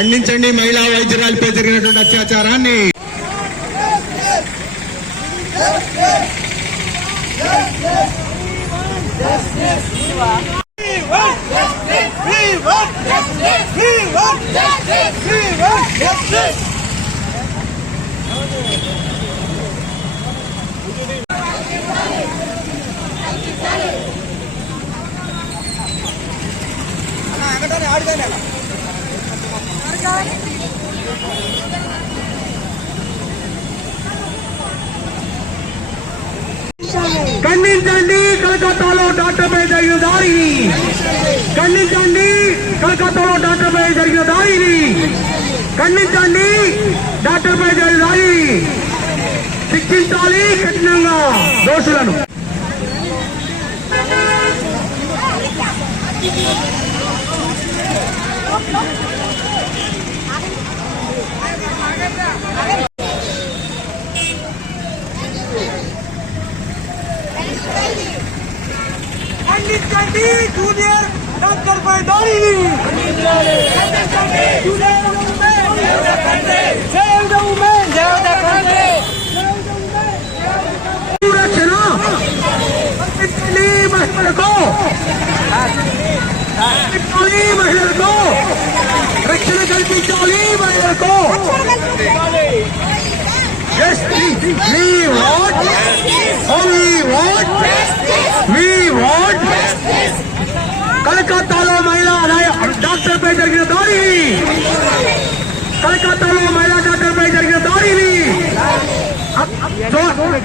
ఖండించండి మహిళా వైద్యురాలపై జరిగినటువంటి అత్యాచారాన్ని. ఖండించండి కలకత్తాలో డాక్టర్ పై జరిగిన దారిని. ఖండించండి కలకత్తాలో డాక్టర్ పై జరిగిన దారిని. ఖండించండి డాక్టర్ పై జరిగిన దారి శిక్షించాలి కఠినంగా దోషులను. Thank you. Party junior doctor പൈതാണി മഹിളകോ മഹിളകോ ರಕ್ಷಣ ಕಲ್ಪಿಸಲಿ ಮಾಡಬೇಕು Yes, we want, only want, we want.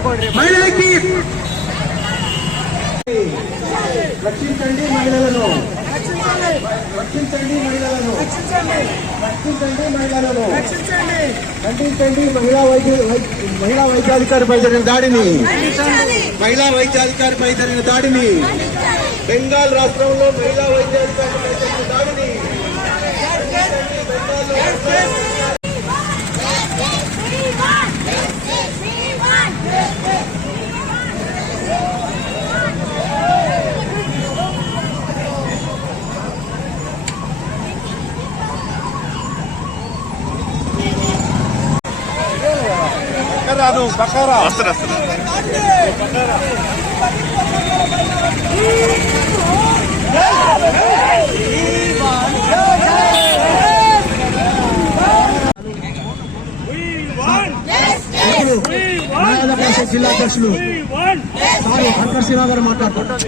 మహిళలకి రక్షించండి మహిళలను. రక్షించండి మహిళలను. రక్షించండి మహిళలను. ఖండించండి మహిళా వైద్య మహిళా వైద్యాధికారిపై జరిగిన దాడిని. మహిళా వైద్యాధికారిపై జరిగిన దాడిని. బెంగాల్ రాష్ట్రంలో మహిళా వైద్యాధికారిపై జరిగిన దాడిని జిల్లా అధ్యక్షులు శివ గారు మాట్లాడుతున్నారు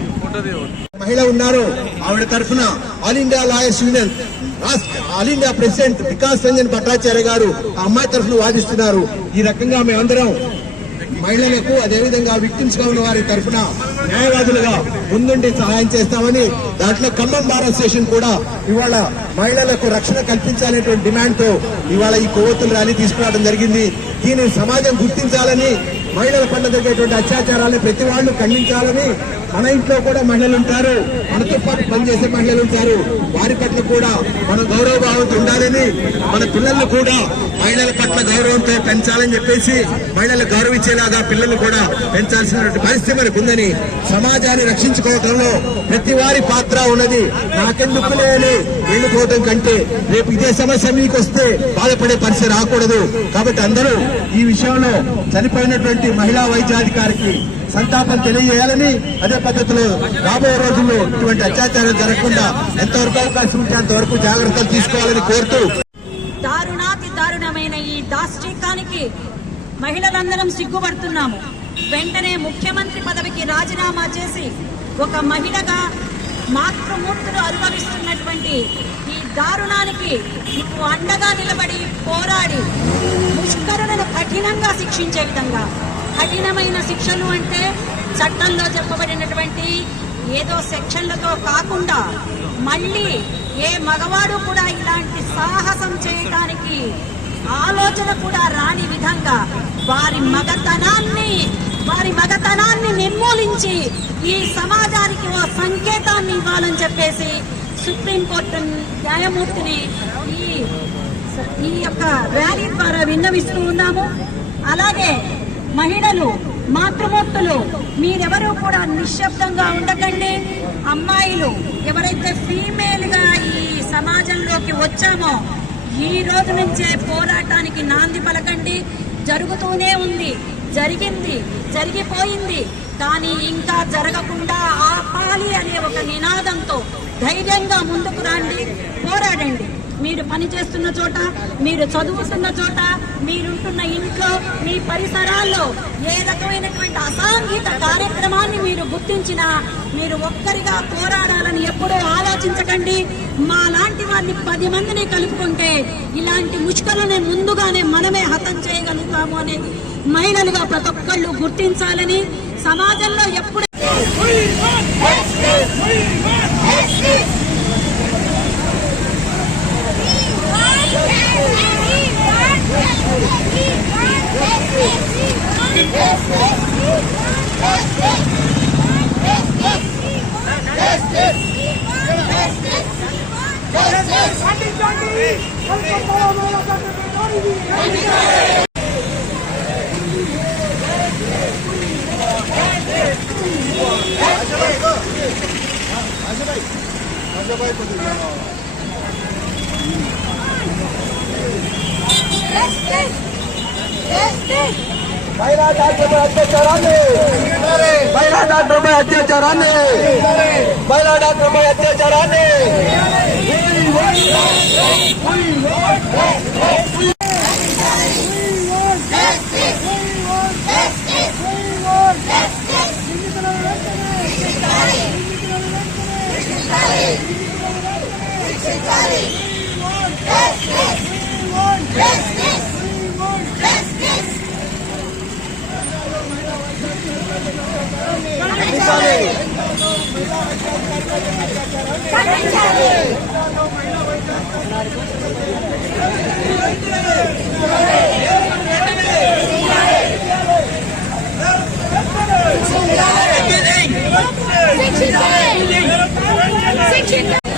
మహిళ ఉన్నారు ఆవిడ తరఫున all India lawyers union. All India president Vikas Ranjan Bhattacharya గారు ఆ అమ్మాయి తరఫున వాదిస్తున్నారు. ఈ రకంగా మేమందరం మహిళలకు అదేవిధంగా విక్టిమ్స్గా ఉన్న వారి తరఫున న్యాయవాదులుగా ముందుండి సహాయం చేస్తామని దాంట్లో ఖమ్మం బార్ అసోసియేషన్ కూడా ఇవాళ మహిళలకు రక్షణ కల్పించాలనేటువంటి డిమాండ్తో ఇవాళ ఈ కొవ్వొత్తుల ర్యాలీ తీసుకురావడం జరిగింది. దీనిని సమాజం గుర్తించాలని మహిళల పట్ల జరిగేటువంటి అత్యాచారాలను ప్రతి వాళ్ళు ఖండించాలని మన ఇంట్లో కూడా మహిళలు ఉంటారు. మనతో పాటు పనిచేసే మహిళలు ఉంటారు. వారి పట్ల కూడా మన గౌరవభావంతో ఉండాలని మన పిల్లలు కూడా మహిళల పట్ల గౌరవంతో పెంచాలని చెప్పేసి మహిళలు గౌరవించేలాగా పిల్లలు కూడా పెంచాల్సినటువంటి పరిస్థితి మనకు ఉందని సమాజాన్ని రక్షించుకోవడంలో ప్రతి వారి పాత్ర ఉన్నది. నాకెందుకు లేని వెళ్ళిపోవడం కంటే రేపు ఇదే సమస్య మీకు వస్తే బాధపడే పరిస్థితి రాకూడదు. కాబట్టి అందరూ ఈ విషయంలో చనిపోయినటువంటి మహిళా వైద్యాధికారికి సంతాపం తెలియజేయాలని అదే పద్ధతిలో రాబోయే రోజుల్లో ఇటువంటి అత్యాచారం జరగకుండా ఎంతవరకు అవకాశం ఉంటే అంతవరకు జాగ్రత్తలు తీసుకోవాలని కోరుతూ దారుణాతి దారుణమైన ఈ దాష్టీకానికి మహిళలందరం సిగ్గుపడుతున్నాము. వెంటనే ముఖ్యమంత్రి పదవికి రాజీనామా చేసి ఒక మహిళగా మాతృమూర్తులు అనుభవిస్తున్నటువంటి ఈ దారుణానికి నువ్వు అండగా నిలబడి పోరాడి ముష్కరులను కఠినంగా శిక్షించే విధంగా కఠినమైన శిక్షలు అంటే చట్టంలో చెప్పబడినటువంటి ఏదో సెక్షన్లతో కాకుండా మళ్ళీ ఏ మగవాడు కూడా ఇలాంటి సాహసం చేయడానికి ఆలోచన కూడా రాని విధంగా వారి మగతనాన్ని వారి మగతనాన్ని నిర్మూలించి ఈ సమాజానికి ఓ సంకేతాన్ని ఇవ్వాలని చెప్పేసి సుప్రీంకోర్టు న్యాయమూర్తిని ఈ ఈ యొక్క ర్యాలీ ద్వారా విన్నవిస్తూ ఉన్నాము. అలాగే మహిళలు మాతృమూర్తులు మీరెవరూ కూడా నిశ్శబ్దంగా ఉండకండి. అమ్మాయిలు ఎవరైతే ఫీమేల్గా ఈ సమాజంలోకి వచ్చామో ఈ రోజు నుంచే పోరాటానికి నాంది పలకండి. జరుగుతూనే ఉంది. జరిగింది జరిగిపోయింది. కానీ ఇంకా జరగకుండా ఆపాలి అనే ఒక నినాదంతో ధైర్యంగా ముందుకు రండి పోరాడండి. మీరు పని చేస్తున్న చోట మీరు చదువుతున్న చోట మీరుంటున్న ఇంట్లో మీ పరిసరాల్లో ఏ రకమైనటువంటి అసాంఘిక కార్యక్రమాన్ని మీరు గుర్తించినా మీరు ఒక్కరిగా పోరాడాలని ఎప్పుడూ ఆలోచించకండి. మా లాంటి వారిని పది మందిని కలుపుకుంటే ఇలాంటి ముష్కలను ముందుగానే మనమే హతం చేయగలుగుతాము అనేది మహిళలుగా ప్రతి ఒక్కళ్ళు గుర్తించాలని సమాజంలో ఎప్పుడు ఖండించండి కలకత్తాలో మహిళా అత్యాచారాన్ని మహిళా అత్యాచారాన్ని మహిళా డాక్టర్పై అత్యాచారాన్ని శిక్షించాలి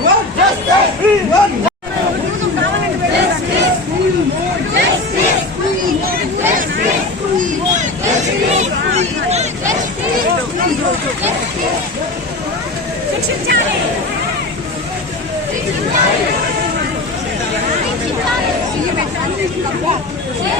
want justice. We want justice. Yeah.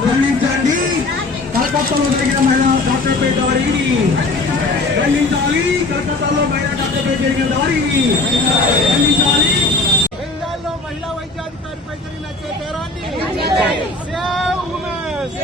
ఖండించండి కలకత్తాలో జరిగిన మహిళా డాక్టర్పై దాడిని ఖండించాలి కలకత్తాలో మహిళా డాక్టర్పై జరిగిన దాడిని ఖండించాలి బెంగాల్లో మహిళా వైద్యాధికారిపై జరిగిన అత్యాచారాన్ని. Save women